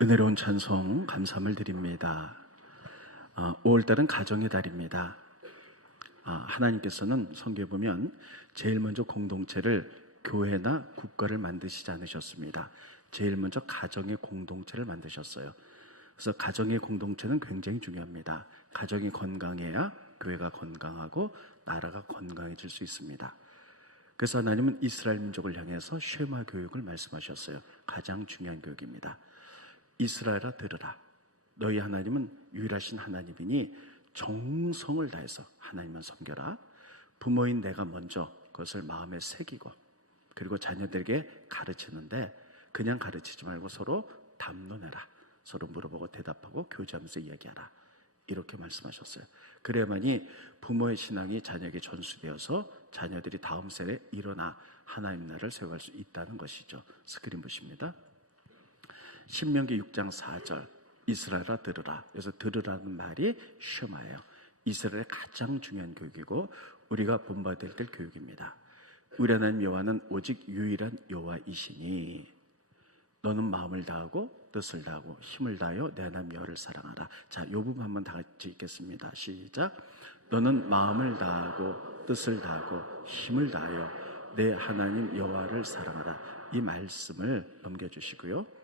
은혜로운 찬송 감사함을 드립니다. 5월달은 가정의 달입니다. 하나님께서는 성경에 보면 제일 먼저 공동체를 교회나 국가를 만드시지 않으셨습니다. 제일 먼저 가정의 공동체를 만드셨어요. 그래서 가정의 공동체는 굉장히 중요합니다. 가정이 건강해야 교회가 건강하고 나라가 건강해질 수 있습니다. 그래서 하나님은 이스라엘 민족을 향해서 쉐마 교육을 말씀하셨어요. 가장 중요한 교육입니다. 이스라엘아 들으라. 너희 하나님은 유일하신 하나님이니 정성을 다해서 하나님만 섬겨라. 부모인 내가 먼저 그것을 마음에 새기고, 그리고 자녀들에게 가르치는데 그냥 가르치지 말고 서로 담론해라. 서로 물어보고 대답하고 교제하면서 이야기하라. 이렇게 말씀하셨어요. 그래야만이 부모의 신앙이 자녀에게 전수되어서 자녀들이 다음 세대에 일어나 하나님 나라를 세워갈 수 있다는 것이죠. 스크린 보십니다. 신명기 6장 4절 이스라엘아 들으라. 그래서 들으라는 말이 쉐마예요. 이스라엘의 가장 중요한 교육이고 우리가 본받아야 될 교육입니다. 우리 하나님 여호와는 오직 유일한 여호와이시니 너는 마음을 다하고 뜻을 다하고 힘을 다하여 내 하나님 여호와를 사랑하라. 자, 이 부분 한번 다 같이 읽겠습니다. 시작. 너는 마음을 다하고 뜻을 다하고 힘을 다하여 내 하나님 여호와를 사랑하라. 이 말씀을 넘겨주시고요.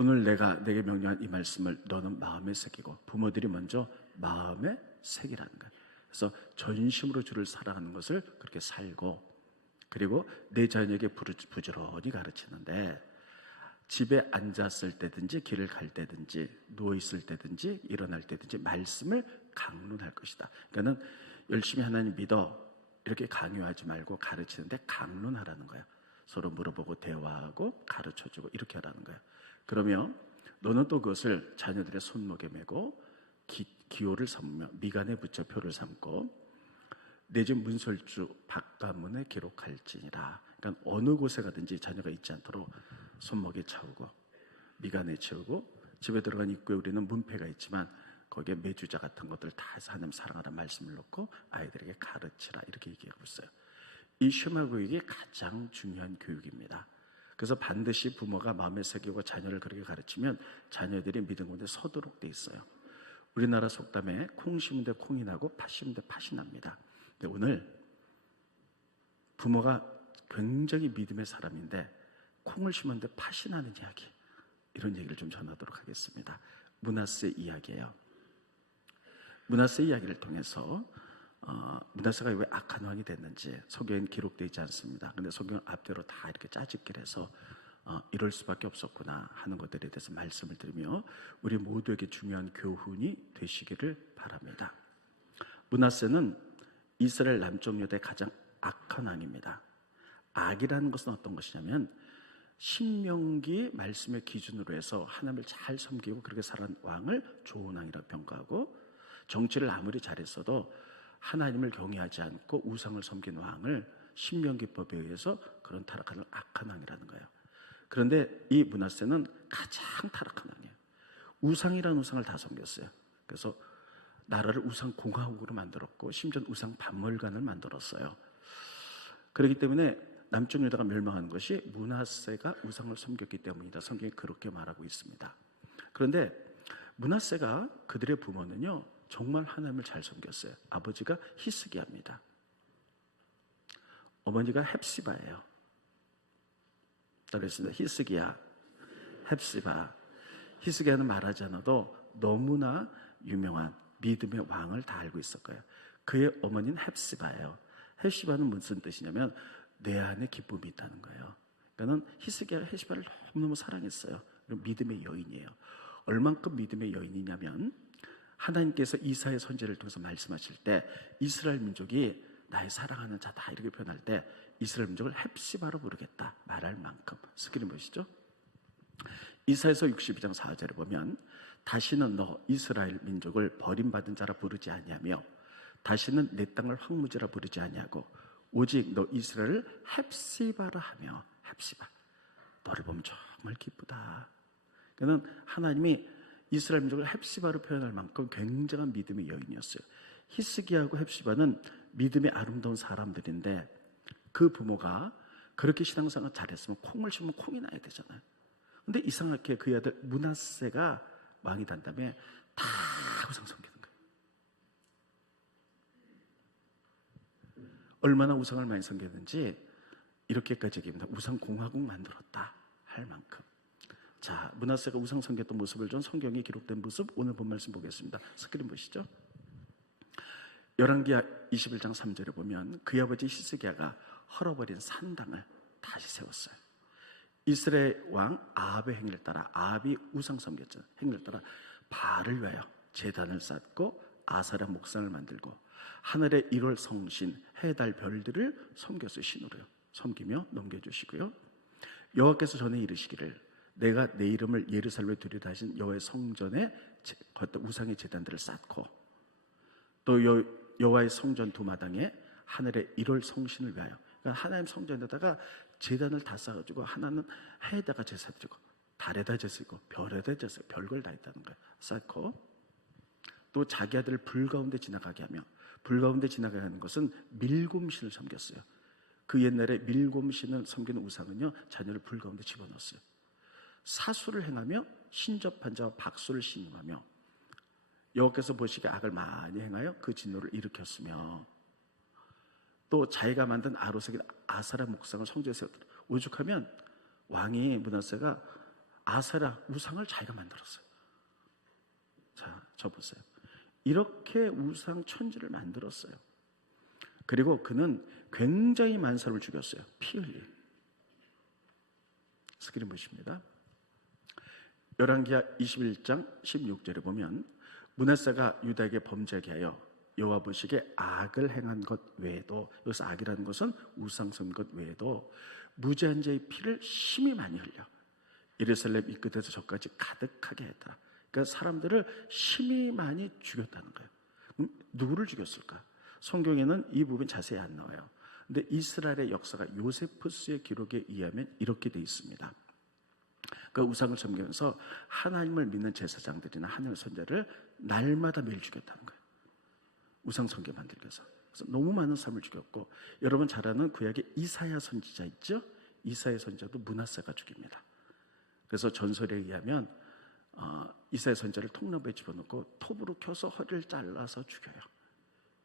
오늘 내가 내게 명령한 이 말씀을 너는 마음에 새기고, 부모들이 먼저 마음에 새기라는 거예요. 그래서 전심으로 주를 사랑하는 것을 그렇게 살고, 그리고 내 자녀에게 부지런히 가르치는데 집에 앉았을 때든지 길을 갈 때든지 누워있을 때든지 일어날 때든지 말씀을 강론할 것이다. 그러니까 열심히 하나님 믿어 이렇게 강요하지 말고 가르치는데 강론하라는 거예요. 서로 물어보고 대화하고 가르쳐주고 이렇게 하라는 거예요. 그러면 너는 또 그것을 자녀들의 손목에 메고 기호를 삼으며 미간에 붙여 표를 삼고 내 집 문설주 바깥문에 기록할지니라. 그러니까 어느 곳에 가든지 자녀가 있지 않도록 손목에 차우고 미간에 채우고, 집에 들어간 입구에 우리는 문패가 있지만 거기에 매주자 같은 것들 다 해서 하나님 사랑하라는 말씀을 놓고 아이들에게 가르치라. 이렇게 얘기하고 있어요. 이 쉐마 교육이 가장 중요한 교육입니다. 그래서 반드시 부모가 마음에 새기고 자녀를 그렇게 가르치면 자녀들이 믿음 가운데 서도록 돼 있어요. 우리나라 속담에 콩 심은 데 콩이 나고 팥 심은 데 팥이 납니다. 근데 오늘 부모가 굉장히 믿음의 사람인데 콩을 심었는데 팥이 나는 이야기, 이런 얘기를 좀 전하도록 하겠습니다. 므낫세 이야기예요. 므낫세 이야기를 통해서 므낫세가 왜 악한 왕이 됐는지 성경에는 기록되어 있지 않습니다. 그런데 성경 앞대로 다 이렇게 짜집기를 해서 이럴 수밖에 없었구나 하는 것들에 대해서 말씀을 드리며 우리 모두에게 중요한 교훈이 되시기를 바랍니다. 므낫세는 이스라엘 남쪽 유다의 가장 악한 왕입니다. 악이라는 것은 어떤 것이냐면 신명기 말씀의 기준으로 해서 하나님을 잘 섬기고 그렇게 살아간 왕을 좋은 왕이라고 평가하고, 정치를 아무리 잘했어도 하나님을 경외하지 않고 우상을 섬긴 왕을 신명기법에 의해서 그런 타락한 악한 왕이라는 거예요. 그런데 이 므낫세는 가장 타락한 왕이에요. 우상이라는 우상을 다 섬겼어요. 그래서 나라를 우상 공화국으로 만들었고 심지어 우상 박물관을 만들었어요. 그렇기 때문에 남쪽 유다가 멸망한 것이 므낫세가 우상을 섬겼기 때문이다. 성경이 그렇게 말하고 있습니다. 그런데 므낫세가 그들의 부모는요 정말 하나님을 잘 섬겼어요. 아버지가 히스기야입니다. 어머니가 헵시바예요. 그랬습니다. 히스기야, 헵시바. 히스기야는 말하지 않아도 너무나 유명한 믿음의 왕을 다 알고 있을 거예요. 그의 어머니는 헵시바예요. 헵시바는 무슨 뜻이냐면 내 안에 기쁨이 있다는 거예요. 그러니까 히스기야가 헵시바를 너무너무 사랑했어요. 믿음의 여인이에요. 얼만큼 믿음의 여인이냐면 하나님께서 이사야 선지자를 통해서 말씀하실 때 이스라엘 민족이 나의 사랑하는 자다 이렇게 표현할 때 이스라엘 민족을 헵시바로 부르겠다 말할 만큼. 스크린 보시죠. 이사야서 62장 4절에 보면 다시는 너 이스라엘 민족을 버림받은 자라 부르지 아니하며 다시는 내 땅을 황무지라 부르지 아니하고 오직 너 이스라엘을 헵시바라 하며. 헵시바, 너를 보면 정말 기쁘다. 그는 하나님이 이스라엘 민족을 헵시바로 표현할 만큼 굉장한 믿음의 여인이었어요. 히스기야하고 헵시바는 믿음의 아름다운 사람들인데 그 부모가 그렇게 신앙생활 잘했으면 콩을 심으면 콩이 나야 되잖아요. 근데 이상하게 그의 아들 므낫세가 왕이 된 다음에 다 우상 섬기는 거예요. 얼마나 우상을 많이 섬겼는지 이렇게까지 얘기합니다. 우상 공화국 만들었다 할 만큼. 자, 므낫세가 우상 섬겼던 모습을 좀 성경에 기록된 모습 오늘 본 말씀 보겠습니다. 스크린 보시죠. 열왕기하 21장 3절에 보면 그의 아버지 히스기야가 헐어버린 산당을 다시 세웠어요. 이스라엘 왕 아합의 행위를 따라, 아합이 우상 섬겼죠. 행위를 따라 바알을 위하여 제단을 쌓고 아사라 목상을 만들고 하늘의 1월 성신 해달 별들을 섬겼어요. 신으로요. 섬기며 넘겨주시고요. 여호와께서 전에 이르시기를 내가 내 이름을 예루살렘에 두리다 하신 여호와의 성전에 우상의 제단들을 쌓고 또 여호와의 성전 두 마당에 하늘의 1월 성신을 위하여, 그러니까 하나님 성전에다가 제단을 다 쌓아가지고 하나는 해에다가 제사 드리고 달에다 제사 드리고 별에다 제사, 별걸 다 했다는 거예요. 쌓고 또 자기 아들을 불 가운데 지나가게 하며, 불 가운데 지나가게 하는 것은 밀곰신을 섬겼어요. 그 옛날에 밀곰신을 섬기는 우상은요, 자녀를 불 가운데 집어넣었어요. 사수를 행하며 신접한 자와 박수를 신음하며 여호와께서 보시기에 악을 많이 행하여 그 진노를 일으켰으며 또 자기가 만든 아로색인 아사라 목상을 성전에 세웠더라. 오죽하면 왕이 므낫세가 아사라 우상을 자기가 만들었어요. 자, 저 보세요. 이렇게 우상 천지를 만들었어요. 그리고 그는 굉장히 많은 사람을 죽였어요. 피 흘리. 스크린 보십니다. 열왕기하 21장 16절에 보면 므낫세가 유다에게 범죄하게 하여 여호와 보시기에 악을 행한 것 외에도, 여기서 악이라는 것은 우상 섬긴 것 외에도 무죄한 자의 피를 심히 많이 흘려 예루살렘 이 끝에서 저까지 가득하게 했다. 그러니까 사람들을 심히 많이 죽였다는 거예요. 누구를 죽였을까? 성경에는 이 부분 자세히 안 나와요. 근데 이스라엘의 역사가 요세푸스의 기록에 의하면 이렇게 돼 있습니다. 그 우상을 섬기면서 하나님을 믿는 제사장들이나 하나님의 선자를 날마다 매일 죽였다는 거예요. 우상 섬겨 만들기 위해서. 그래서 너무 많은 사람을 죽였고, 여러분 잘 아는 구약의 이사야 선지자 있죠? 이사야 선지자도 므낫세가 죽입니다. 그래서 전설에 의하면 이사야 선지자를 통나무에 집어넣고 톱으로 켜서 허리를 잘라서 죽여요.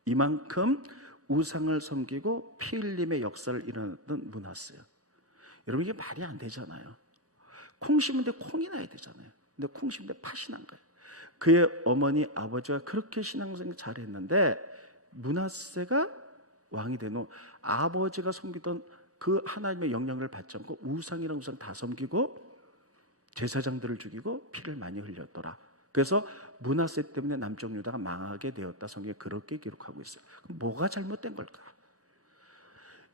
이만큼 우상을 섬기고 피 흘림의 역사를 일어났던 므낫세요. 여러분 이게 말이 안 되잖아요. 콩 심은데 콩이 나야 되잖아요. 근데 콩 심은데 팥이 난 거예요. 그의 어머니 아버지가 그렇게 신앙생활 잘했는데 므낫세가 왕이 된 후 아버지가 섬기던 그 하나님의 영향을 받지 않고 우상이랑 우상 다 섬기고 제사장들을 죽이고 피를 많이 흘렸더라. 그래서 므낫세 때문에 남쪽 유다가 망하게 되었다. 성경에 그렇게 기록하고 있어요. 그럼 뭐가 잘못된 걸까?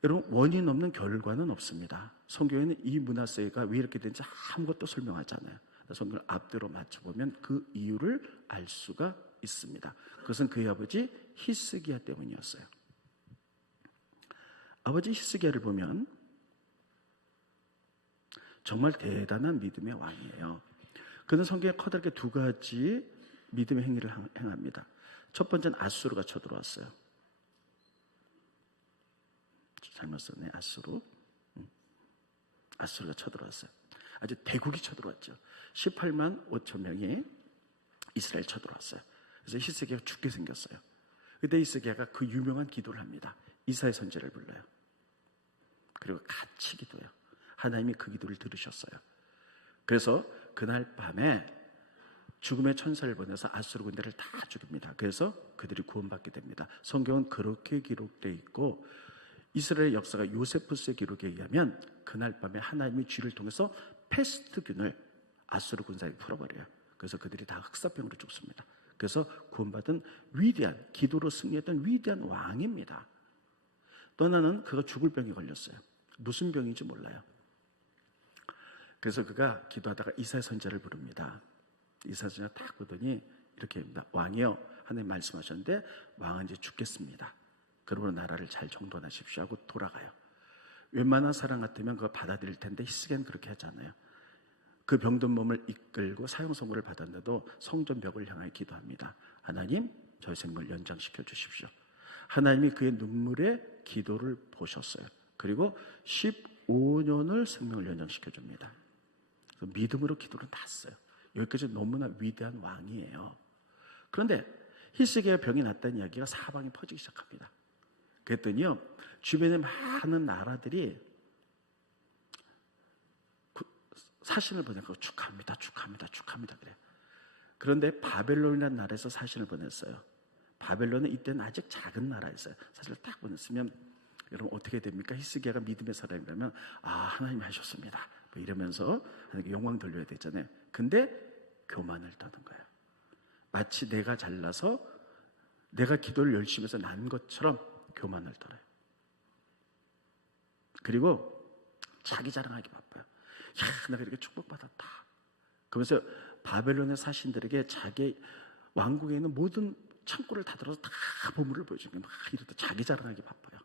여러분 원인 없는 결과는 없습니다. 성경에는 이 므낫세가 왜 이렇게 된지 아무것도 설명하지 않아요. 성경을 앞뒤로 맞춰보면 그 이유를 알 수가 있습니다. 그것은 그의 아버지 히스기야 때문이었어요. 아버지 히스기야를 보면 정말 대단한 믿음의 왕이에요. 그는 성경에 커다랗게 두 가지 믿음의 행위를 행합니다. 첫 번째는 아수르가 쳐들어왔어요. 잘못 썼네. 아수르가 쳐들어왔어요. 아주 대국이 쳐들어왔죠. 18만 5천 명이 이스라엘 쳐들어왔어요. 그래서 히스기야가 죽게 생겼어요. 그때 히스기야가 그 유명한 기도를 합니다. 이사야 선지자를 불러요. 그리고 같이 기도해요. 하나님이 그 기도를 들으셨어요. 그래서 그날 밤에 죽음의 천사를 보내서 아수르 군대를 다 죽입니다. 그래서 그들이 구원받게 됩니다. 성경은 그렇게 기록되어 있고, 이스라엘 역사가 요세푸스의 기록에 의하면 그날 밤에 하나님이 쥐를 통해서 페스트균을 아수르 군사에게 풀어버려요. 그래서 그들이 다 흑사병으로 죽습니다. 그래서 구원받은 위대한, 기도로 승리했던 위대한 왕입니다. 또 하나는 그가 죽을 병이 걸렸어요. 무슨 병인지 몰라요. 그래서 그가 기도하다가 이사야 선지자를 부릅니다. 이사야 선지자가 딱 보더니 이렇게 합니다. 왕이여, 하나님 말씀하셨는데 왕은 이제 죽겠습니다. 그러므로 나라를 잘 정돈하십시오 하고 돌아가요. 웬만한 사람 같으면 그거 받아들일 텐데 히스기야는 그렇게 하잖아요. 그 병든 몸을 이끌고 사형 선고를 받았는데도 성전벽을 향하여 기도합니다. 하나님, 저의 생명을 연장시켜 주십시오. 하나님이 그의 눈물의 기도를 보셨어요. 그리고 15년을 생명을 연장시켜 줍니다. 믿음으로 기도를 났어요. 여기까지 너무나 위대한 왕이에요. 그런데 히스기야의 병이 났다는 이야기가 사방에 퍼지기 시작합니다. 그랬더니요, 주변에 많은 나라들이 사신을 보내고 축하합니다, 축하합니다, 축하합니다 그래. 그런데 바벨론이라는 나라에서 사신을 보냈어요. 바벨론은 이때는 아직 작은 나라였어요. 사실 딱 보냈으면 여러분 어떻게 됩니까? 히스기야가 믿음의 사람이라면 하나님이 하셨습니다 뭐 이러면서 하나님께 영광 돌려야 되잖아요. 근데 교만을 떠는 거예요. 마치 내가 잘나서 내가 기도를 열심히 해서 난 것처럼 교만을 떨어요. 그리고 자기 자랑하기 바빠요. 내가 이렇게 축복받았다. 그러면서 바벨론의 사신들에게 자기 왕국에 있는 모든 창고를 다 들어서 다 보물을 보여주는 막 이러다 자기 자랑하기 바빠요.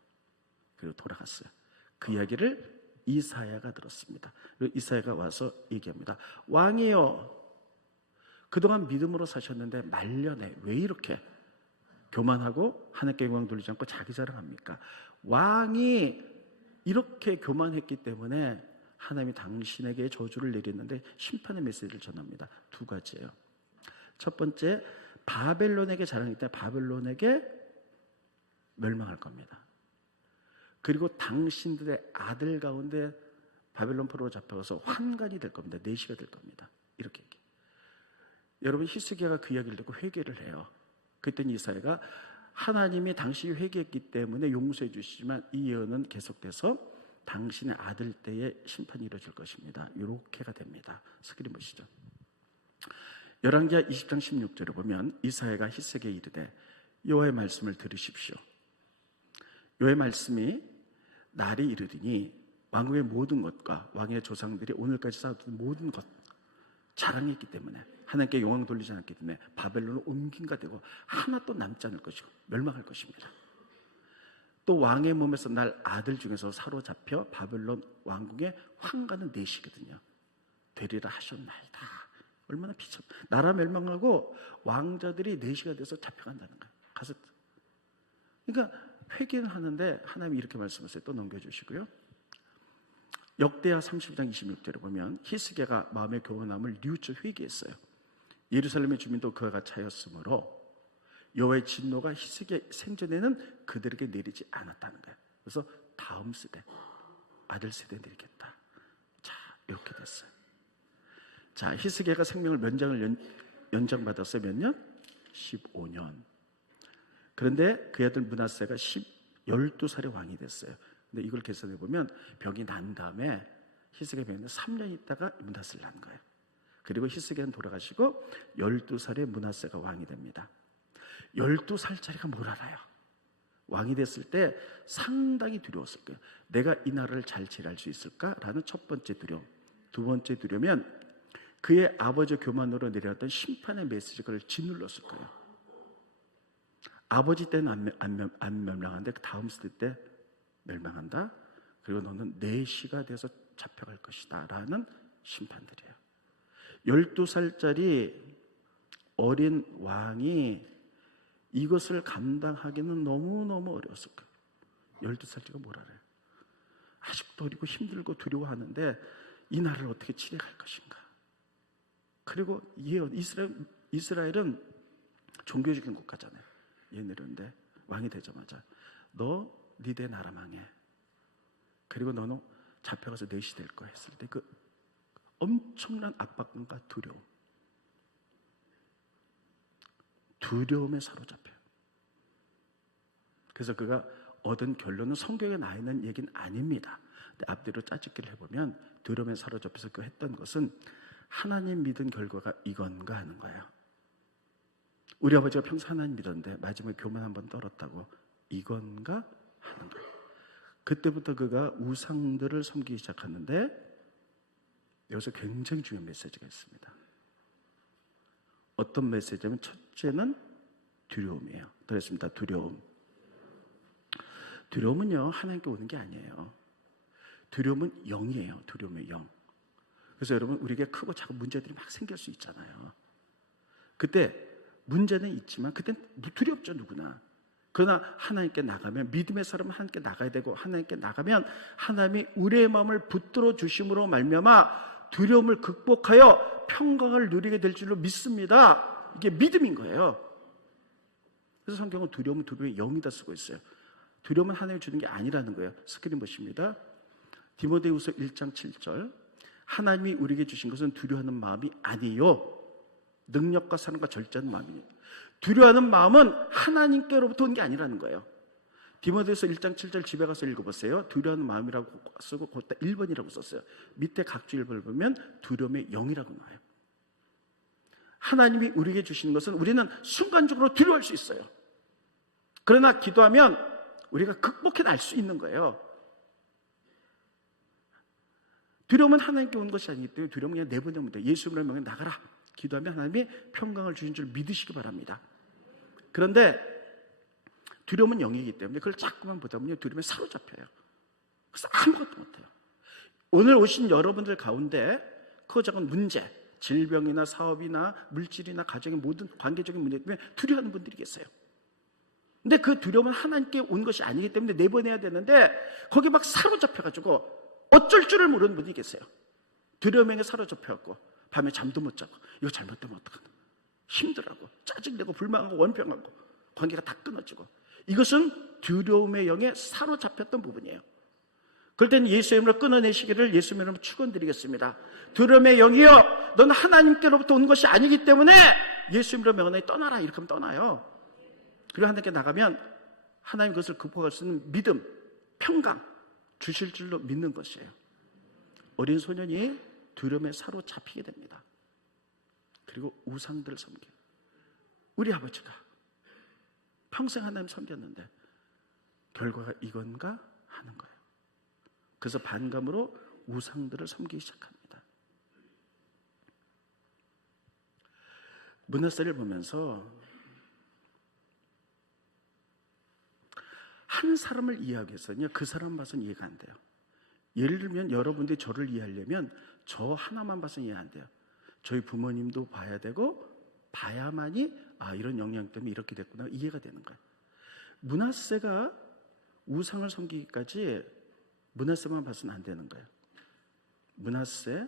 그리고 돌아갔어요. 그 이야기를 이사야가 들었습니다. 그리고 이사야가 와서 얘기합니다. 왕이여, 그동안 믿음으로 사셨는데 말년에 왜 이렇게 교만하고 하나님께 영광 돌리지 않고 자기 자랑합니까? 왕이 이렇게 교만했기 때문에 하나님이 당신에게 저주를 내렸는데 심판의 메시지를 전합니다. 두 가지예요. 첫 번째, 바벨론에게 자랑했기 때문에 바벨론에게 멸망할 겁니다. 그리고 당신들의 아들 가운데 바벨론 포로로 잡혀가서 환관이 될 겁니다. 내시가 될 겁니다. 이렇게 얘기해요. 여러분, 히스기야가 그 이야기를 듣고 회개를 해요. 그랬더니 이사야가 하나님이 당신이 회개했기 때문에 용서해 주시지만 이 예언은 계속돼서 당신의 아들 때에 심판이 이루어질 것입니다. 이렇게가 됩니다. 스크린 보시죠. 열왕기하 20장 16절을 보면 이사야가 히스기야에 이르되 여호와의 말씀을 들으십시오. 여호와의 말씀이 날이 이르리니 왕국의 모든 것과 왕의 조상들이 오늘까지 쌓았던 모든 것 자랑했기 때문에 하나님께 영광 돌리지 않았기 때문에 바벨론을 옮긴가 되고 하나도 남지 않을 것이고 멸망할 것입니다. 또 왕의 몸에서 날 아들 중에서 사로잡혀 바벨론 왕국의 환관은 내시거든요. 되리라 하셨나이다. 얼마나 비참. 나라 멸망하고 왕자들이 내시가 돼서 잡혀간다는 거예요. 가서. 그러니까 회개는 하는데 하나님이 이렇게 말씀하세요. 또 넘겨주시고요. 역대하 30장 26절에 보면 히스기야가 마음의 교만함을 뉘우쳐 회개했어요. 예루살렘의 주민도 그와 같이 하였으므로 여호와의 진노가 히스기야 생전에는 그들에게 내리지 않았다는 거예요. 그래서 다음 세대, 아들 세대에 내리겠다. 자, 이렇게 됐어요. 자, 히스기야가 생명을 연장받았어요. 몇 년? 15년. 그런데 그 아들 므낫세가 12살의 왕이 됐어요. 근데 이걸 계산해 보면 병이 난 다음에 히스기야 병이 3년 있다가 므낫세를 낳은 거예요. 그리고 히스기야는 돌아가시고 12살의 므낫세가 왕이 됩니다. 12살짜리가 뭘 알아요? 왕이 됐을 때 상당히 두려웠을 거예요. 내가 이 나라를 잘 지배할 수 있을까라는 첫 번째 두려움. 두 번째 두려움은 그의 아버지 교만으로 내려왔던 심판의 메시지를 짓눌렀을 거예요. 아버지 때는 안 멸망한데 그 다음 세대 때 멸망한다. 그리고 너는 내 시가 돼서 잡혀갈 것이다 라는 심판들이에요. 12살짜리 어린 왕이 이것을 감당하기는 너무너무 어려웠을 거예요. 12살짜리가 뭘 알아요? 아직도 어리고 힘들고 두려워하는데 이 나라를 어떻게 치료할 것인가. 그리고 예언, 이스라엘은 종교적인 국가잖아요. 얘네들인데 왕이 되자마자 너 니네 나라 망해. 그리고 너는 잡혀가서 내시 될 거야 했을 때 그 엄청난 압박감과 두려움에 사로잡혀요. 그래서 그가 얻은 결론은 성경에 나 있는 얘기는 아닙니다. 근데 앞뒤로 짜집기를 해보면 두려움에 사로잡혀서 그 했던 것은 하나님 믿은 결과가 이건가 하는 거예요. 우리 아버지가 평소 하나님 믿었는데 마지막에 교만 한번 떨었다고 이건가 하는 거예요. 그때부터 그가 우상들을 섬기기 시작하는데 여기서 굉장히 중요한 메시지가 있습니다. 어떤 메시지냐면 첫째는 두려움이에요. 그렇습니다. 두려움은요 하나님께 오는 게 아니에요. 두려움은 영이에요. 두려움의 영. 그래서 여러분 우리에게 크고 작은 문제들이 막 생길 수 있잖아요. 그때 문제는 있지만 그땐 두렵죠 누구나. 그러나 하나님께 나가면 믿음의 사람은 하나님께 나가야 되고 하나님께 나가면 하나님이 우리의 마음을 붙들어 주심으로 말미암아 두려움을 극복하여 평강을 누리게 될 줄로 믿습니다. 이게 믿음인 거예요. 그래서 성경은 두려움은 두려움의 영이다 쓰고 있어요. 두려움은 하나님이 주는 게 아니라는 거예요. 스크린 보십니다. 디모데후서 1장 7절. 하나님이 우리에게 주신 것은 두려워하는 마음이 아니요 능력과 사랑과 절제하는 마음이에요. 두려워하는 마음은 하나님께로부터 온 게 아니라는 거예요. 디모데후서 1장 7절 집에 가서 읽어보세요. 두려워하는 마음이라고 쓰고 거기다 1번이라고 썼어요. 밑에 각주 1번을 보면 두려움의 영이라고 나와요. 하나님이 우리에게 주시는 것은 우리는 순간적으로 두려워할 수 있어요. 그러나 기도하면 우리가 극복해 날 수 있는 거예요. 두려움은 하나님께 온 것이 아니기 때문에 두려움은 그냥 내보내면 돼요. 예수 이름으로 명에 나가라. 기도하면 하나님이 평강을 주신 줄 믿으시기 바랍니다. 그런데 두려움은 영이기 때문에 그걸 자꾸만 보다 보면 두려움에 사로잡혀요. 그래서 아무것도 못해요. 오늘 오신 여러분들 가운데 크고 작은 문제, 질병이나 사업이나 물질이나 가정의 모든 관계적인 문제 때문에 두려워하는 분들이 계세요. 근데 그 두려움은 하나님께 온 것이 아니기 때문에 내보내야 되는데 거기에 막 사로잡혀가지고 어쩔 줄을 모르는 분이 계세요. 두려움에 사로잡혀갖고 밤에 잠도 못 자고 이거 잘못되면 어떡하나 힘들어하고 짜증내고 불만하고 원평하고 관계가 다 끊어지고 이것은 두려움의 영에 사로잡혔던 부분이에요. 그럴 때는 예수의 이름으로 끊어내시기를 예수의 이름으로 축원드리겠습니다. 두려움의 영이여 넌 하나님께로부터 온 것이 아니기 때문에 예수의 이름으로 명하노니 떠나라 이렇게 하면 떠나요. 그리고 하나님께 나가면 하나님 그것을 극복할 수 있는 믿음, 평강 주실 줄로 믿는 것이에요. 어린 소년이 두려움에 사로잡히게 됩니다. 그리고 우상들을 섬겨요. 우리 아버지가 평생 하나님 섬겼는데 결과가 이건가 하는 거예요. 그래서 반감으로 우상들을 섬기기 시작합니다. 므낫세를 보면서 한 사람을 이해하기 위해서는요, 그 사람 봐서는 이해가 안 돼요. 예를 들면 여러분들이 저를 이해하려면 저 하나만 봐서는 이해 안 돼요. 저희 부모님도 봐야 되고 봐야만이 이런 영향 때문에 이렇게 됐구나 이해가 되는 거예요. 므낫세가 우상을 섬기기까지 므낫세만 봐서는 안 되는 거예요. 므낫세,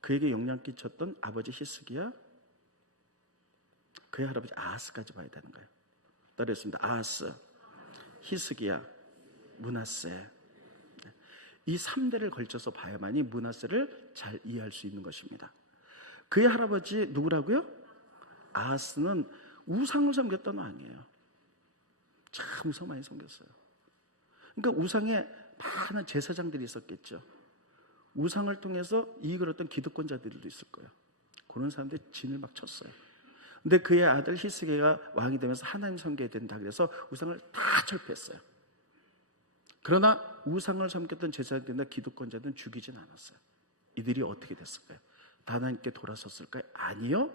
그에게 영향 끼쳤던 아버지 히스기야, 그의 할아버지 아하스까지 봐야 되는 거예요. 따르겠습니다. 아하스, 히스기야, 므낫세. 이 3대를 걸쳐서 봐야만이 므낫세를 잘 이해할 수 있는 것입니다. 그의 할아버지 누구라고요? 아하스는 우상을 섬겼던 왕이에요. 참 우상 많이 섬겼어요. 그러니까 우상에 많은 제사장들이 있었겠죠. 우상을 통해서 이익을 얻던 기득권자들도 있을 거예요. 그런 사람들이 진을 막 쳤어요. 근데 그의 아들 히스기야가 왕이 되면서 하나님 섬겨야 된다 그래서 우상을 다 철폐했어요. 그러나 우상을 섬겼던 제사장들이나 기득권자들은 죽이진 않았어요. 이들이 어떻게 됐을까요? 다 하나님께 돌아섰을까요? 아니요.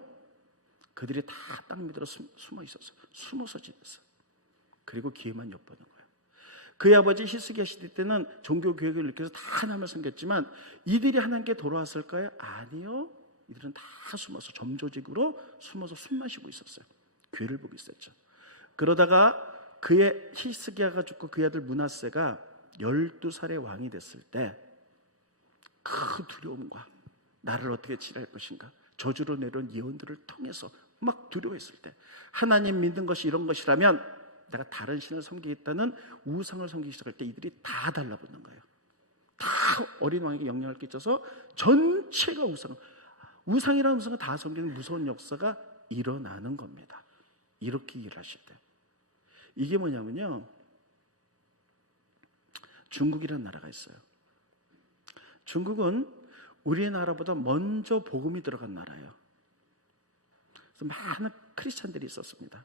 그들이 다 땅 밑으로 숨어 있었어요. 숨어서 지냈어요. 그리고 기회만 엿보는 거예요. 그의 아버지 히스기야 시대 때는 종교 교육을 일으켜서 다 하나님을 섬겼지만 이들이 하나님께 돌아왔을까요? 아니요. 이들은 다 숨어서 점조직으로 숨어서 숨 마시고 있었어요. 괴를 보고 있었죠. 그러다가 그의 히스기야가 죽고 그의 아들 므낫세가 12살의 왕이 됐을 때 그 두려움과 나를 어떻게 치료할 것인가 저주로 내려온 예언들을 통해서 막 두려워했을 때 하나님 믿는 것이 이런 것이라면 내가 다른 신을 섬기겠다는 우상을 섬기기 시작할 때 이들이 다 달라붙는 거예요. 다 어린 왕에게 영향을 끼쳐서 전체가 우상이라는 우상을 다 섬기는 무서운 역사가 일어나는 겁니다. 이렇게 일하셔야 돼요. 이게 뭐냐면요, 중국이라는 나라가 있어요. 중국은 우리나라보다 먼저 복음이 들어간 나라예요. 그래서 많은 크리스찬들이 있었습니다.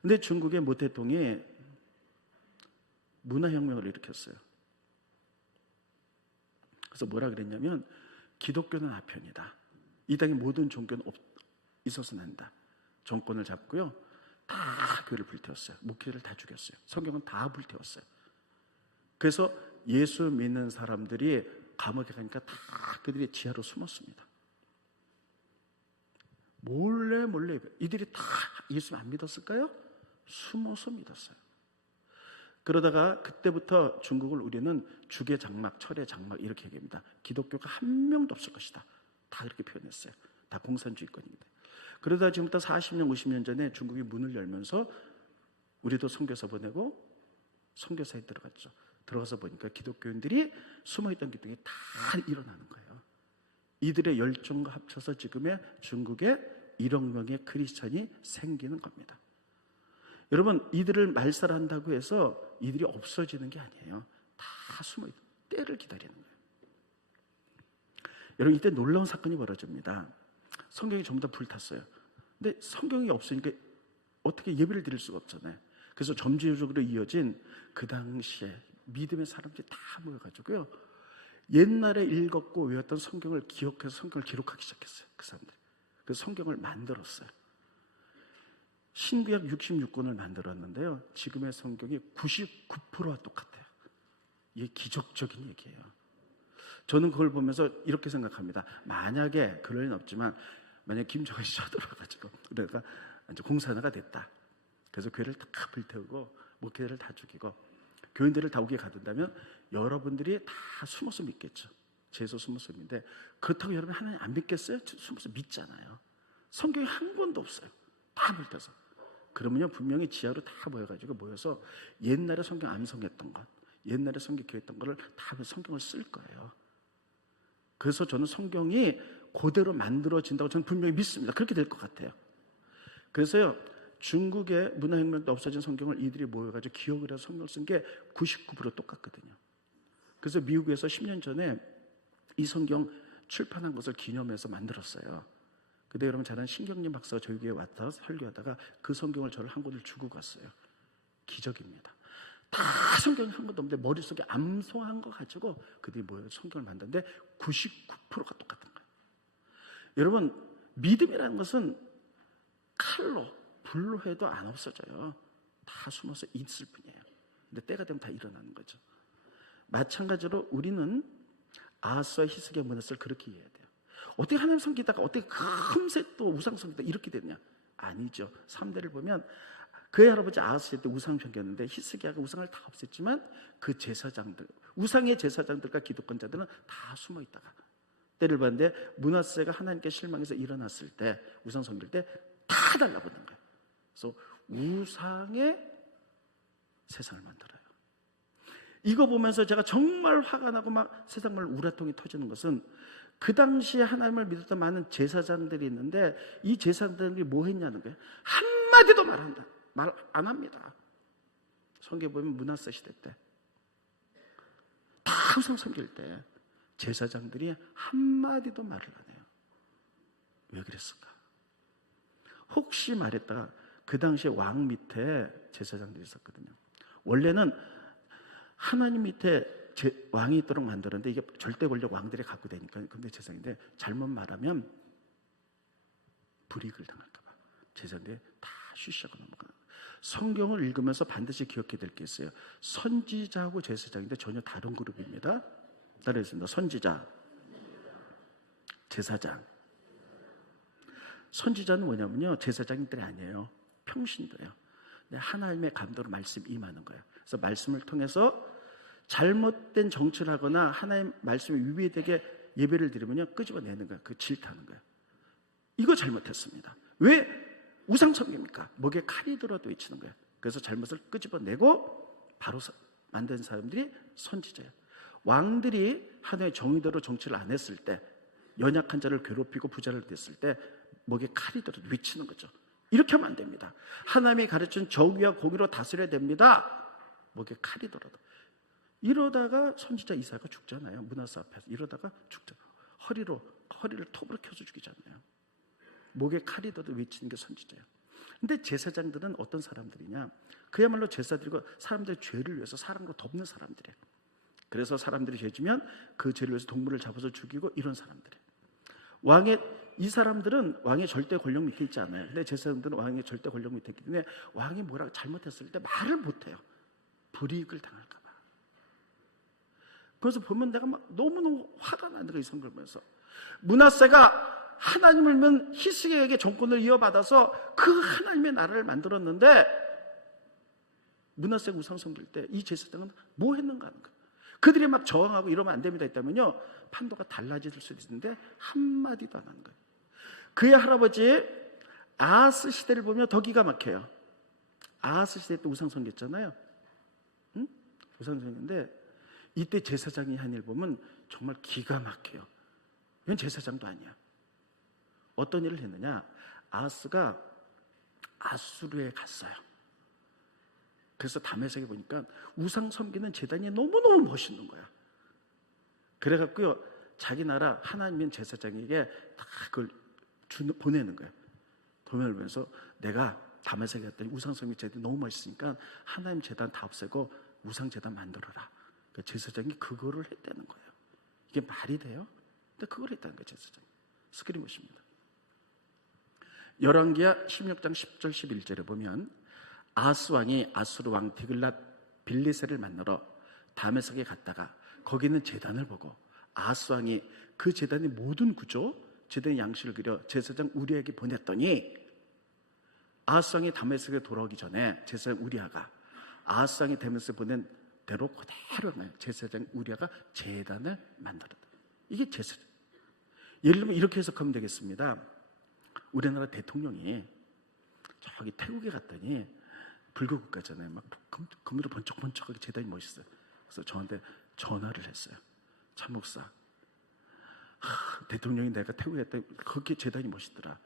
근데 중국의 모 대통령이 문화혁명을 일으켰어요. 그래서 뭐라 그랬냐면 기독교는 아편이다. 이 땅의 모든 종교는 있어서는 안 된다. 정권을 잡고요. 다 교회를 불태웠어요. 목회를 다 죽였어요. 성경은 다 불태웠어요. 그래서 예수 믿는 사람들이 감옥에 가니까 다 그들이 지하로 숨었습니다. 몰래 이들이 다 예수 안 믿었을까요? 숨어서 믿었어요. 그러다가 그때부터 중국을 우리는 죽의 장막, 철의 장막 이렇게 얘기합니다. 기독교가 한 명도 없을 것이다. 다 그렇게 표현했어요. 다 공산주의권입니다. 그러다 지금부터 40년, 50년 전에 중국이 문을 열면서 우리도 선교사 보내고 선교사에 들어갔죠. 들어가서 보니까 기독교인들이 숨어있던 기독이 다 일어나는 거예요. 이들의 열정과 합쳐서 지금의 중국에 1억 명의 크리스찬이 생기는 겁니다. 여러분, 이들을 말살한다고 해서 이들이 없어지는 게 아니에요. 다 숨어있는 때를 기다리는 거예요. 여러분, 이때 놀라운 사건이 벌어집니다. 성경이 전부 다 불탔어요. 근데 성경이 없으니까 어떻게 예배를 드릴 수가 없잖아요. 그래서 점진적으로 이어진 그 당시에 믿음의 사람들이 다 모여가지고요, 옛날에 읽었고 외웠던 성경을 기억해서 성경을 기록하기 시작했어요. 그 사람들. 그 성경을 만들었어요. 신구약 66권을 만들었는데요, 지금의 성경이 99%와 똑같아요. 이게 기적적인 얘기예요. 저는 그걸 보면서 이렇게 생각합니다. 만약에 그럴 리는 없지만 만약에 김정은이 쳐들어와가지고 그러니까 이제 공산화가 됐다. 그래서 교회를 다 불태우고 목회자를 다 죽이고 교인들을 다 오게 가둔다면 여러분들이 다 숨어서 믿겠죠. 죄에서 숨어서 믿는데, 그렇다고 여러분 하나님 안 믿겠어요? 숨어서 믿잖아요. 성경에 한 권도 없어요. 다 불타서. 그러면요, 분명히 지하로 다 모여서 옛날에 성경 암송했던 것, 옛날에 성경 기억했던 거를 다 성경을 쓸 거예요. 그래서 저는 성경이 그대로 만들어진다고 저는 분명히 믿습니다. 그렇게 될 것 같아요. 그래서요, 중국의 문화혁명 때 없어진 성경을 이들이 모여가지고 기억을 해서 성경을 쓴 게 99% 똑같거든요. 그래서 미국에서 10년 전에 이 성경 출판한 것을 기념해서 만들었어요. 근데 여러분 잘 아는 신경림 박사가 저희 교회에 왔다 설교하다가 그 성경을 저를 한 권을 주고 갔어요. 기적입니다. 다 성경이 한 권도 없는데 머릿속에 암송한 거 가지고 그들이 모여 성경을 만드는데 99%가 똑같은 거예요. 여러분, 믿음이라는 것은 칼로 불로 해도 안 없어져요. 다 숨어서 있을 뿐이에요. 근데 때가 되면 다 일어나는 거죠. 마찬가지로 우리는 아하스와 히스기야 문화를 그렇게 이해해야 돼요. 어떻게 하나님 섬기다가 어떻게 금세 또 우상 섬기다 이렇게 되냐? 아니죠. 3대를 보면 그의 할아버지 아하스 때 우상 섬겼는데 히스기야가 우상을 다 없앴지만 그 제사장들, 우상의 제사장들과 기득권자들은 다 숨어 있다가 때를 봤는데 므낫세가 하나님께 실망해서 일어났을 때 우상 섬길 때 다 달라붙는 거예요. 그래서 우상의 세상을 만들어요. 이거 보면서 제가 정말 화가 나고 막 세상을 우라통이 터지는 것은 그 당시에 하나님을 믿었던 많은 제사장들이 있는데 이 제사장들이 뭐 했냐는 거예요. 한마디도 말 안 합니다. 성경에 보면 므낫세 시대 때 다 우상 섬길 때 제사장들이 한마디도 말을 안 해요. 왜 그랬을까? 혹시 말했다가 그 당시에 왕 밑에 제사장들이 있었거든요. 원래는 하나님 밑에 왕이 있도록 만들었는데 이게 절대 권력 왕들이 갖고 되니까 근데 제사장인데 잘못 말하면 불이익을 당할까 봐 제사장들이 다 쉬쉬하고 넘어가는 거예요. 성경을 읽으면서 반드시 기억해야 될 게 있어요. 선지자하고 제사장인데 전혀 다른 그룹입니다. 따라했습니다. 선지자, 제사장. 선지자는 뭐냐면요, 제사장들이 아니에요. 평신도예요. 하나님의 감도로 말씀 임하는 거예요. 그래서 말씀을 통해서 잘못된 정치를 하거나 하나님 말씀에 위배되게 예배를 드리면요, 끄집어내는 거예요. 그 질타하는 거예요. 이거 잘못했습니다. 왜 우상 섬깁니까? 목에 칼이 들어도 외치는 거예요. 그래서 잘못을 끄집어내고 바로 만든 사람들이 선지자예요. 왕들이 하나님의 정의대로 정치를 안 했을 때, 연약한 자를 괴롭히고 부자를 됐을 때 목에 칼이 들어도 외치는 거죠. 이렇게 하면 안 됩니다. 하나님이 가르친 정의와 공의로 다스려야 됩니다. 목에 칼이 들어도. 이러다가 선지자 이사야가 죽잖아요. 므낫세 앞에서 이러다가 죽죠. 허리를 톱으로 켜서 죽이잖아요. 목에 칼이 들어도 외치는 게 선지자예요. 근데 제사장들은 어떤 사람들이냐? 그야말로 제사드리고 사람들의 죄를 위해서 사람과 덮는 사람들이에요. 그래서 사람들이 죄지면 그 죄를 위해서 동물을 잡아서 죽이고 이런 사람들이에요. 이 사람들은 왕의 절대 권력 밑에 있지 않아요. 근데 제사장들은 왕의 절대 권력 밑에 있기 때문에 왕이 뭐라고 잘못했을 때 말을 못해요. 불이익을 당할까 봐. 그래서 보면 내가 막 너무너무 화가 나는 거예요. 이 성경을 보면서. 므낫세가 하나님을 믿는 히스기야에게 정권을 이어받아서 그 하나님의 나라를 만들었는데 므낫세가 우상 섬길 때 이 제사장은 뭐 했는가 하는 거예요. 그들이 막 저항하고 이러면 안 됩니다 했다면요, 판도가 달라질 수도 있는데 한마디도 안 하는 거예요. 그의 할아버지 아하스 시대를 보면 더 기가 막혀요. 아하스 시대 때 우상 섬겼잖아요. 응? 우상 섬겼는데 이때 제사장이 한 일 보면 정말 기가 막혀요. 이건 제사장도 아니야. 어떤 일을 했느냐, 아하스가 아수르에 갔어요. 그래서 다메섹에 보니까 우상 섬기는 제단이 너무너무 멋있는 거야. 그래갖고요, 자기 나라 하나님인 제사장에게 다 그걸 보내는 거야. 보내면서 내가 다메섹에 갔더니 우상 섬기 제단이 너무 멋있으니까 하나님 제단 다 없애고 우상 제단 만들어라. 그러니까 제사장이 그거를 했다는 거예요. 이게 말이 돼요? 근데 그걸 했다는 거예요, 제사장이. 스크리무십니다. 열왕기하 16장 10절 11절에 보면 아하스 왕이 아수르 왕 디글랏 빌리세를 만나러 다메섹에 갔다가 거기 있는 제단을 보고 아하스 왕이 그 제단의 모든 구조, 제단의 양식을 그려 제사장 우리에게 보냈더니 아하스 왕이 다메섹에 돌아오기 전에 제사장 우리아가 아하스 왕이 다메섹에 보낸 대로 그대로 제사장 우리아가 제단을 만들었다. 이게 제사장. 예를 들면 이렇게 해석하면 되겠습니다. 우리나라 대통령이 저기 태국에 갔더니 불교 국가잖아요. 막 금으로 번쩍번쩍하게 제단이 멋있어요. 그래서 저한테 전화를 했어요. 참 목사, 대통령이 내가 태국에 갔더니 그렇게 제단이 멋있더라.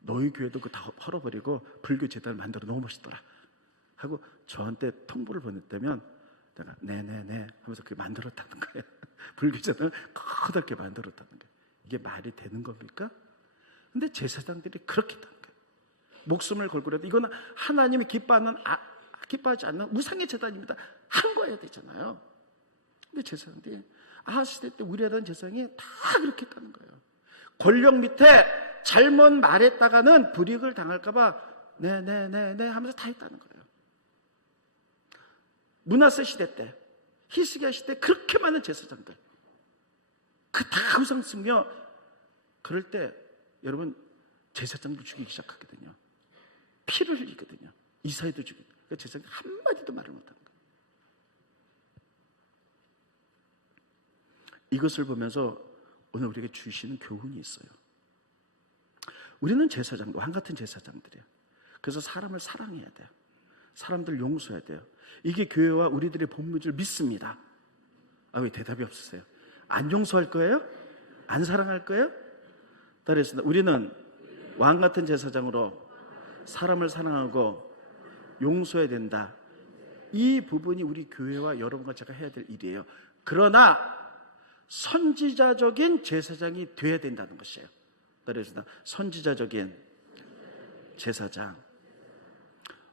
너희 교회도 그거 다 헐어버리고 불교 제단을 만들어 너무 멋있더라 하고 저한테 통보를 보냈다면 내가 네네네 하면서 그게 만들었다는 거예요. 불교 제단을 커다랗게 만들었다는 거예요. 이게 말이 되는 겁니까? 근데 제사장들이 그렇게 했다는 거예요. 목숨을 걸고라도 이거는 하나님이 기뻐하지 않는 우상의 제단입니다 한 거야 되잖아요. 근데 제사장들이 아하스 시대 때 우리하던 제사장이 다 그렇게 했다는 거예요. 권력 밑에 잘못 말했다가는 불이익을 당할까봐 네네네네 하면서 다 했다는 거예요. 므낫세 시대 때, 히스기야 시대 그렇게 많은 제사장들 그 다 우상 쓰며 그럴 때 여러분 제사장도 죽이기 시작하거든요. 피를 흘리거든요. 이사야도 죽이고. 그러니까 제사장이 한마디도 말을 못하는 거예요. 이것을 보면서 오늘 우리에게 주시는 교훈이 있어요. 우리는 제사장도 한같은 제사장들이에요. 그래서 사람을 사랑해야 돼요. 사람들 용서해야 돼요. 이게 교회와 우리들의 본분줄 믿습니다. 아, 왜 대답이 없으세요? 안 용서할 거예요? 안 사랑할 거예요? 따라했습니다. 우리는 왕같은 제사장으로 사람을 사랑하고 용서해야 된다. 이 부분이 우리 교회와 여러분과 제가 해야 될 일이에요. 그러나 선지자적인 제사장이 돼야 된다는 것이에요. 따라했습니다. 선지자적인 제사장.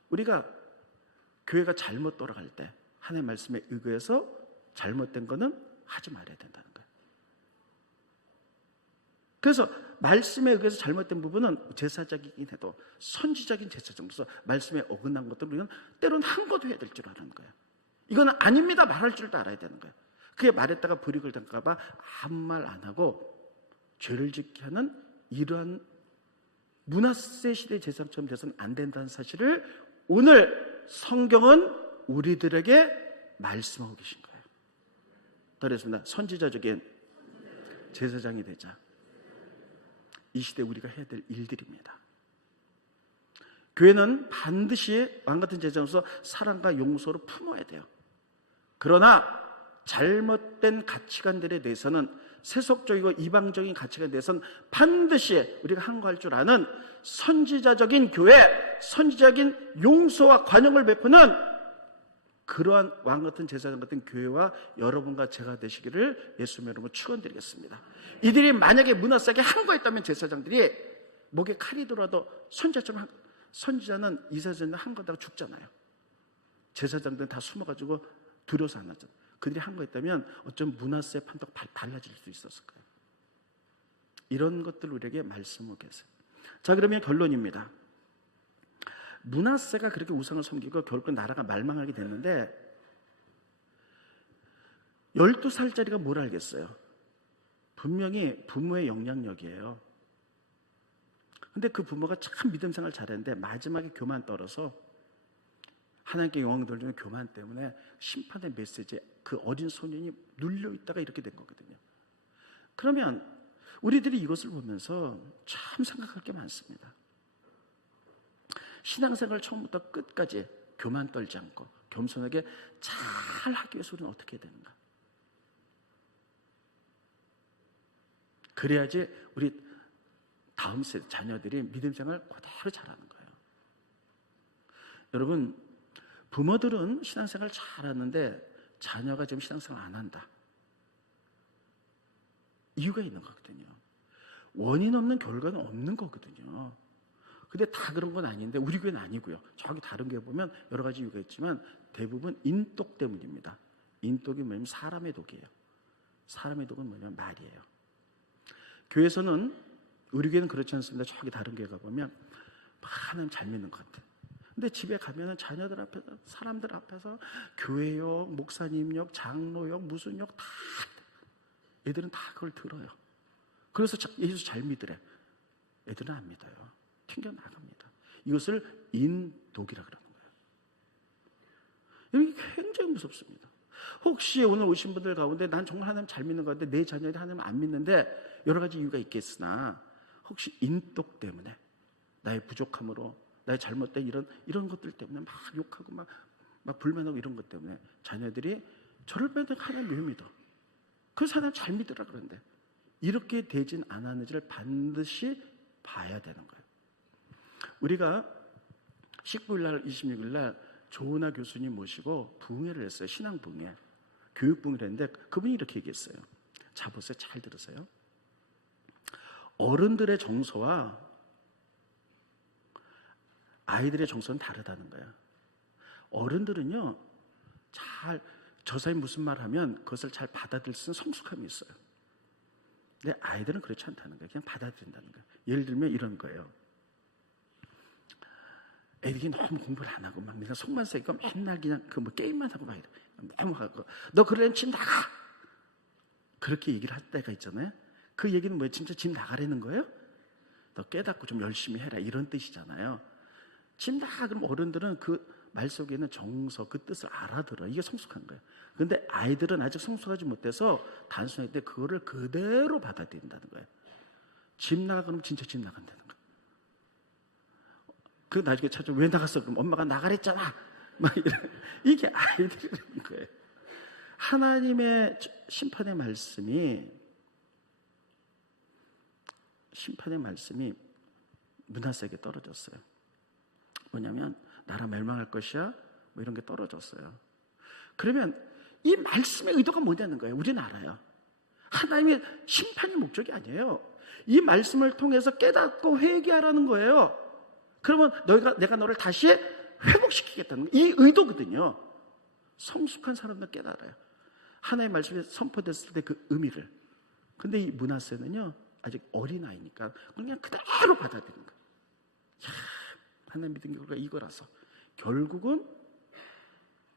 우리가 교회가 잘못 돌아갈 때 하나님의 말씀에 의거해서 잘못된 거는 하지 말아야 된다는 거예요. 그래서 말씀에 의해서 잘못된 부분은 제사장이긴 해도 선지적인 제사장으로서 말씀에 어긋난 것들을 우리는 때로는 항거도 해야 될 줄 아는 거예요. 이거는 아닙니다 말할 줄도 알아야 되는 거예요. 그게 말했다가 불이익을 당할까 봐 아무 말 안 하고 죄를 짓게 하는 이러한 므낫세 시대 제사장처럼 돼서는 안 된다는 사실을 오늘 성경은 우리들에게 말씀하고 계신 거예요. 따라했습니다. 선지자적인 제사장이 되자. 이 시대에 우리가 해야 될 일들입니다. 교회는 반드시 왕같은 제사장으로서 사랑과 용서를 품어야 돼요. 그러나 잘못된 가치관들에 대해서는 세속적이고 이방적인 가치관에 대해서는 반드시 우리가 항거할 줄 아는 선지자적인 교회, 선지자적인 용서와 관용을 베푸는 그러한 왕같은 제사장 같은 교회와 여러분과 제가 되시기를 예수님의 이름으로 축원드리겠습니다. 이들이 만약에 므낫세에게 항거했다면 제사장들이 목에 칼이 들어도 선지자는 이사야는 항거하다가 죽잖아요. 제사장들은 다 숨어가지고 두려워서 안 하죠. 그들이 항거했다면 어쩜 므낫세의 판도가 달라질 수 있었을 거예요. 이런 것들 우리에게 말씀하고 계세요. 자, 그러면 결론입니다. 므낫세가 그렇게 우상을 섬기고 결국 나라가 말망하게 됐는데 12살짜리가 뭘 알겠어요? 분명히 부모의 영향력이에요. 근데 그 부모가 참 믿음 생활 잘했는데 마지막에 교만 떨어서 하나님께 영광 돌리는 교만 때문에 심판의 메시지에 그 어린 소년이 눌려 있다가 이렇게 된 거거든요. 그러면 우리들이 이것을 보면서 참 생각할 게 많습니다. 신앙생활 처음부터 끝까지 교만 떨지 않고 겸손하게 잘 하기 위해서 우리는 어떻게 해야 되는가? 그래야지 우리 다음 세대 자녀들이 믿음 생활 그대로 잘하는 거예요. 여러분, 부모들은 신앙생활 잘하는데 자녀가 지금 신앙생활 안 한다. 이유가 있는 거거든요. 원인 없는 결과는 없는 거거든요. 근데 다 그런 건 아닌데 우리 교회는 아니고요. 저기 다른 교회 보면 여러 가지 이유가 있지만 대부분 인독 때문입니다. 인독이 뭐냐면 사람의 독이에요. 사람의 독은 뭐냐면 말이에요. 교회에서는 우리 교회는 그렇지 않습니다. 저기 다른 교회 가보면 하나님 잘 믿는 것 같아. 근데 집에 가면은 자녀들 앞에서 사람들 앞에서 교회욕, 목사님욕, 장로욕, 무슨 욕 다 애들은 다 그걸 들어요. 그래서 예수 잘 믿으래. 애들은 안 믿어요. 튕겨나갑니다. 이것을 인독이라 그러는 거예요. 이게 굉장히 무섭습니다. 혹시 오늘 오신 분들 가운데 난 정말 하나님 잘 믿는 것 같은데 내 자녀들이 하나님 안 믿는데 여러 가지 이유가 있겠으나 혹시 인독 때문에 나의 부족함으로 나의 잘못된 이런 것들 때문에 막 욕하고 막 불만하고 이런 것 때문에 자녀들이 저를 빼도 하나님 왜 믿어? 그래서 하나님 잘 믿으라 그러는데 이렇게 되진 않았는지를 반드시 봐야 되는 거예요. 우리가 19일 날 26일 날 조은하 교수님 모시고 부흥회를 했어요. 신앙 부흥회, 교육 부흥회를 했는데 그분이 이렇게 얘기했어요. 자 보세요. 잘 들으세요. 어른들의 정서와 아이들의 정서는 다르다는 거예요. 어른들은요, 저 사람이 무슨 말 하면 그것을 잘 받아들일 수 있는 성숙함이 있어요. 근데 아이들은 그렇지 않다는 거예요. 그냥 받아들인다는 거예요. 예를 들면 이런 거예요. 애들이 너무 공부를 안 하고 막 내가 속만 쓰니까 맨날 그냥 게임만 하고 막 이래. 너무 하고 너 그러려면 집 나가! 그렇게 얘기를 할 때가 있잖아요. 그 얘기는 뭐예요? 진짜 집 나가라는 거예요? 너 깨닫고 좀 열심히 해라 이런 뜻이잖아요. 집 나가! 그럼 어른들은 그 말 속에 있는 정서, 그 뜻을 알아들어요. 이게 성숙한 거예요. 그런데 아이들은 아직 성숙하지 못해서 단순할 때 그거를 그대로 받아들인다는 거예요. 집 나가 그러면 진짜 집 나간다는 거예요. 그 나중에 찾아 왜 나갔어? 그럼 엄마가 나가랬잖아. 막 이게 아이들이라는 거예요. 하나님의 심판의 말씀이 문하세에게 떨어졌어요. 뭐냐면 나라 멸망할 것이야 뭐 이런 게 떨어졌어요. 그러면 이 말씀의 의도가 뭐냐는 거예요. 우리는 알아요. 하나님의 심판이 목적이 아니에요. 이 말씀을 통해서 깨닫고 회개하라는 거예요. 그러면 내가 너를 다시 회복시키겠다는 이 의도거든요. 성숙한 사람들 깨달아요. 하나님의 말씀이 선포됐을 때 그 의미를. 근데 이 문하세는요 아직 어린아이니까 그냥 그대로 받아들이는 거예요. 하나님 믿은 결과 이거라서 결국은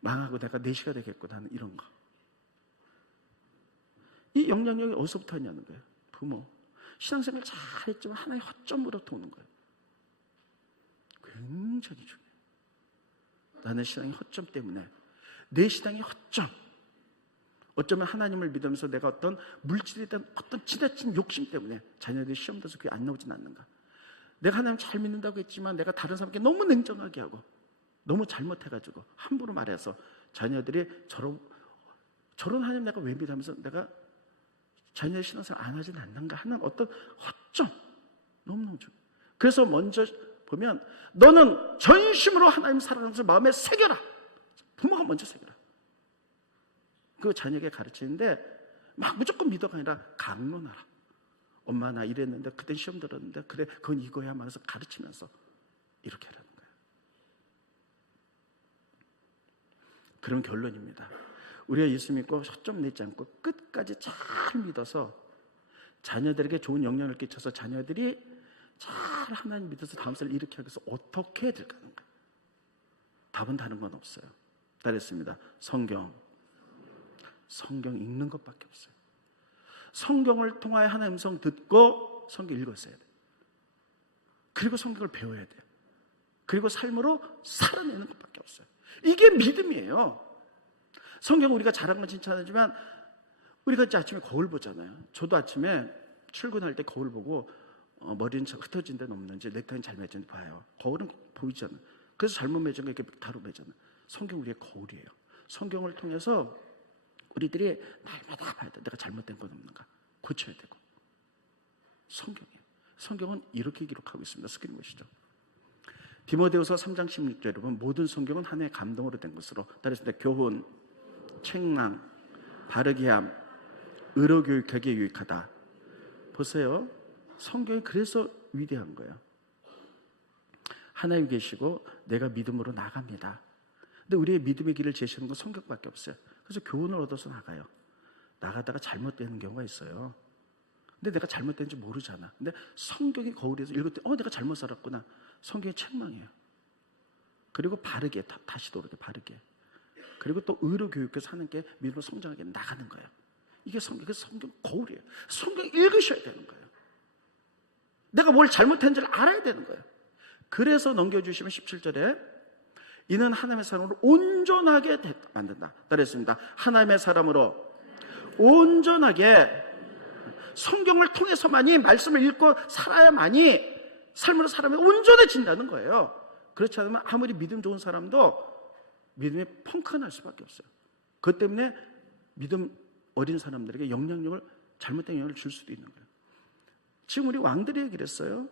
망하고 내가 내시가 되겠구나 하는 이런 거. 이 영향력이 어디서부터 하냐는 거예요. 부모. 신앙생활 잘했지만 하나의 허점으로부터 오는 거예요. 굉장히 중요해요. 나는 신앙의 허점 때문에 내 신앙의 허점, 어쩌면 하나님을 믿으면서 내가 어떤 물질에 대한 어떤 지나친 욕심 때문에 자녀들이 시험 돼서 그게 안 나오진 않는가. 내가 하나님 잘 믿는다고 했지만 내가 다른 사람께 너무 냉정하게 하고 너무 잘못해가지고 함부로 말해서 자녀들이 저런 하나님 내가 왜 믿으면서 내가 자녀의 신앙생활 안 하진 않는가 하는 어떤 허점 너무너무 중요해요. 그래서 먼저 보면 너는 전심으로 하나님 사랑하면서 마음에 새겨라. 부모가 먼저 새겨라. 그 자녀에게 가르치는데 막 무조건 믿어가 아니라 강론하라. 엄마 나 이랬는데 그때 시험 들었는데 그래 그건 이거야 하면서 가르치면서 이렇게 하라는 거예요. 그런 결론입니다. 우리가 예수 믿고 허점 내지 않고 끝까지 잘 믿어서 자녀들에게 좋은 영향을 끼쳐서 자녀들이 잘 하나님 믿어서 다음 살 이렇게 하기 위해서 어떻게 해야 될까 하는 거예요. 답은 다른 건 없어요. 따르겠습니다. 성경 읽는 것밖에 없어요. 성경을 통하여 하나님의 음성 듣고 성경 읽었어야 돼요. 그리고 성경을 배워야 돼요. 그리고 삶으로 살아내는 것밖에 없어요. 이게 믿음이에요. 성경 우리가 잘한 건 칭찬하지만 우리가 이제 아침에 거울 보잖아요. 저도 아침에 출근할 때 거울 보고 머리는 흩어진 데는 없는지 넥타이는 잘 맺은지 봐요. 거울은 보이잖아요. 그래서 잘못 맺은 거 이렇게 다루 맺잖아요. 성경 우리의 거울이에요. 성경을 통해서 우리들이 날마다 봐야 돼. 내가 잘못된 건 없는가 고쳐야 되고. 성경이에요. 성경은 이렇게 기록하고 있습니다. 스크린 보시죠. 디모데후서 3장 16절 여러분, 모든 성경은 하나님의 감동으로 된 것으로 따르습니다. 교훈, 책망, 바르게 함, 의로 교육하기에 유익하다. 보세요. 성경이 그래서 위대한 거예요. 하나님 계시고 내가 믿음으로 나갑니다. 근데 우리의 믿음의 길을 제시하는 건 성경밖에 없어요. 그래서 교훈을 얻어서 나가요. 나가다가 잘못되는 경우가 있어요. 근데 내가 잘못된지 모르잖아. 근데 성경이 거울에서 읽을 때 내가 잘못 살았구나. 성경의 책망이에요. 그리고 바르게, 다시 돌아게 바르게. 그리고 또 의로 교육해서 하는 게 믿음으로 성장하게 나가는 거예요. 이게 성경 거울이에요. 성경 읽으셔야 되는 거예요. 내가 뭘 잘못했는지를 알아야 되는 거예요. 그래서 넘겨주시면 17절에 이는 하나님의 사람으로 온전하게 만든다. 따르겠습니다. 하나님의 사람으로 온전하게, 성경을 통해서만이, 말씀을 읽고 살아야만이 삶으로 살아면 온전해진다는 거예요. 그렇지 않으면 아무리 믿음 좋은 사람도 믿음이 펑크가 날 수밖에 없어요. 그것 때문에 믿음 어린 사람들에게 잘못된 영향을 줄 수도 있는 거예요. 지금 우리 왕들이 얘기를 했어요.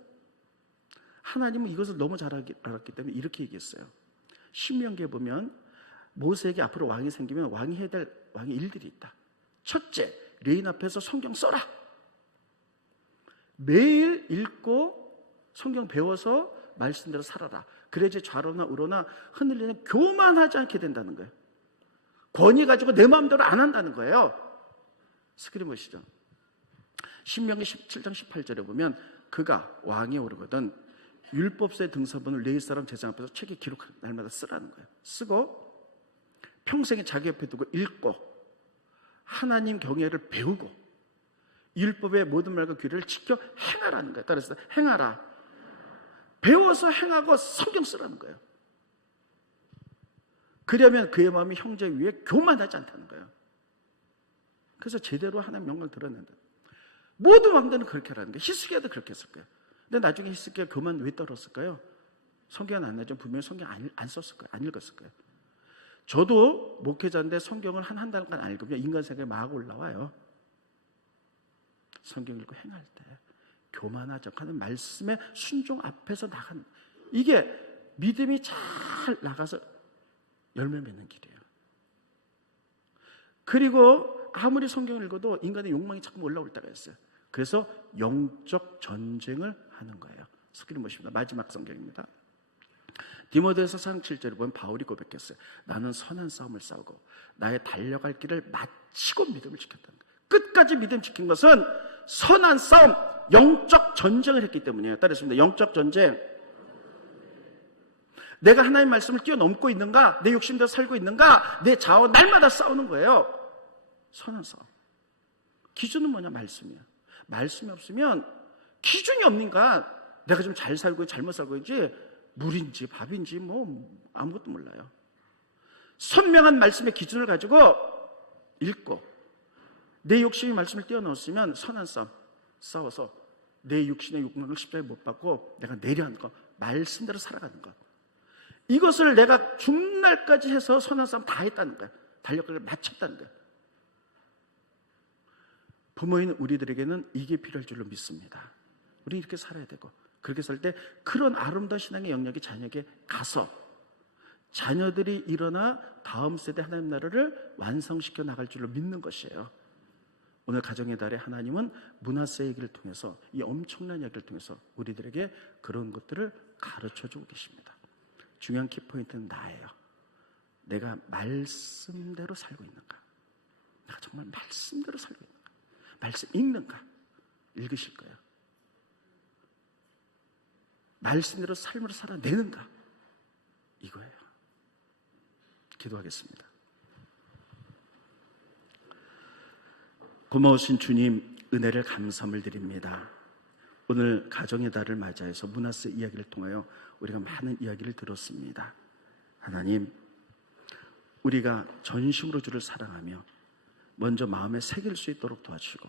하나님은 이것을 너무 잘 알았기 때문에 이렇게 얘기했어요. 신명기에 보면 모세에게 앞으로 왕이 생기면 왕이 해야 될 왕의 일들이 있다. 첫째, 레인 앞에서 성경 써라. 매일 읽고 성경 배워서 말씀대로 살아라. 그래야지 좌로나 우로나 흔들리는 교만하지 않게 된다는 거예요. 권위 가지고 내 마음대로 안 한다는 거예요. 스크린 보시죠. 신명기 17장 18절에 보면 그가 왕에 오르거든 율법서의 등서본을 레위 사람 제장 앞에서 책에 기록하는 날마다 쓰라는 거예요. 쓰고 평생에 자기 옆에 두고 읽고 하나님 경외를 배우고 율법의 모든 말과 규례를 지켜 행하라는 거예요. 따라서 행하라. 배워서 행하고 성경 쓰라는 거예요. 그러면 그의 마음이 형제 위에 교만하지 않다는 거예요. 그래서 제대로 하나님 영광을 드러낸다. 모든 왕들은 그렇게 하라는 거예요. 히스기야도 그렇게 했을 거예요. 근데 나중에 히스기야 교만 왜 떨었을까요? 성경 안 나죠. 분명히 성경 안 썼을 거예요. 안 읽었을 거예요. 저도 목회자인데 성경을 한 달간 안 읽으면 인간 생각이 막 올라와요. 성경 읽고 행할 때 교만하지 않고 하는 말씀의 순종 앞에서 나가는, 이게 믿음이 잘 나가서 열매 맺는 길이에요. 그리고 아무리 성경을 읽어도 인간의 욕망이 자꾸 올라올 때가 있어요. 그래서 영적 전쟁을 하는 거예요. 스크린 보십니다. 마지막 성경입니다. 디모데후서 4장 7절에 보면 바울이 고백했어요. 나는 선한 싸움을 싸우고 나의 달려갈 길을 마치고 믿음을 지켰다는 거예요. 끝까지 믿음 지킨 것은 선한 싸움, 영적 전쟁을 했기 때문이에요. 따르겠습니다. 영적 전쟁. 내가 하나님의 말씀을 뛰어넘고 있는가? 내 욕심대로 살고 있는가? 내 자아와 날마다 싸우는 거예요. 선한 싸움. 기준은 뭐냐? 말씀이에요. 말씀이 없으면 기준이 없는가? 내가 좀 잘 살고 잘못 살고 있지 물인지 밥인지 뭐 아무것도 몰라요. 선명한 말씀의 기준을 가지고 읽고 내 욕심이 말씀을 뛰어넘었으면 선한 싸움 싸워서 내 육신의 욕망을 십자가에 못 받고 내가 내려앉는 것, 말씀대로 살아가는 것, 이것을 내가 죽는 날까지 해서 선한 싸움 다 했다는 거야. 달력을 마쳤다는 거야. 부모인 우리들에게는 이게 필요할 줄로 믿습니다. 우리 이렇게 살아야 되고, 그렇게 살 때 그런 아름다운 신앙의 영역이 자녀에게 가서 자녀들이 일어나 다음 세대 하나님 나라를 완성시켜 나갈 줄로 믿는 것이에요. 오늘 가정의 달에 하나님은 문하세 얘기를 통해서, 이 엄청난 이야기를 통해서 우리들에게 그런 것들을 가르쳐주고 계십니다. 중요한 키포인트는 나예요. 내가 말씀대로 살고 있는가? 내가 정말 말씀대로 살고 있는가? 말씀 읽는가? 읽으실 거예요. 말씀대로 삶으로 살아내는가? 이거예요. 기도하겠습니다. 고마우신 주님, 은혜를 감사함을 드립니다. 오늘 가정의 달을 맞이해서 문하세 이야기를 통하여 우리가 많은 이야기를 들었습니다. 하나님, 우리가 전심으로 주를 사랑하며 먼저 마음에 새길 수 있도록 도와주시고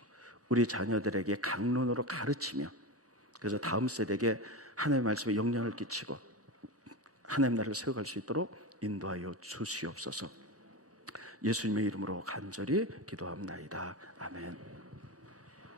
우리 자녀들에게 강론으로 가르치며 그래서 다음 세대에게 하나님의 말씀에 영향을 끼치고 하나님 나라를 세워갈 수 있도록 인도하여 주시옵소서. 예수님의 이름으로 간절히 기도합나이다. 아멘.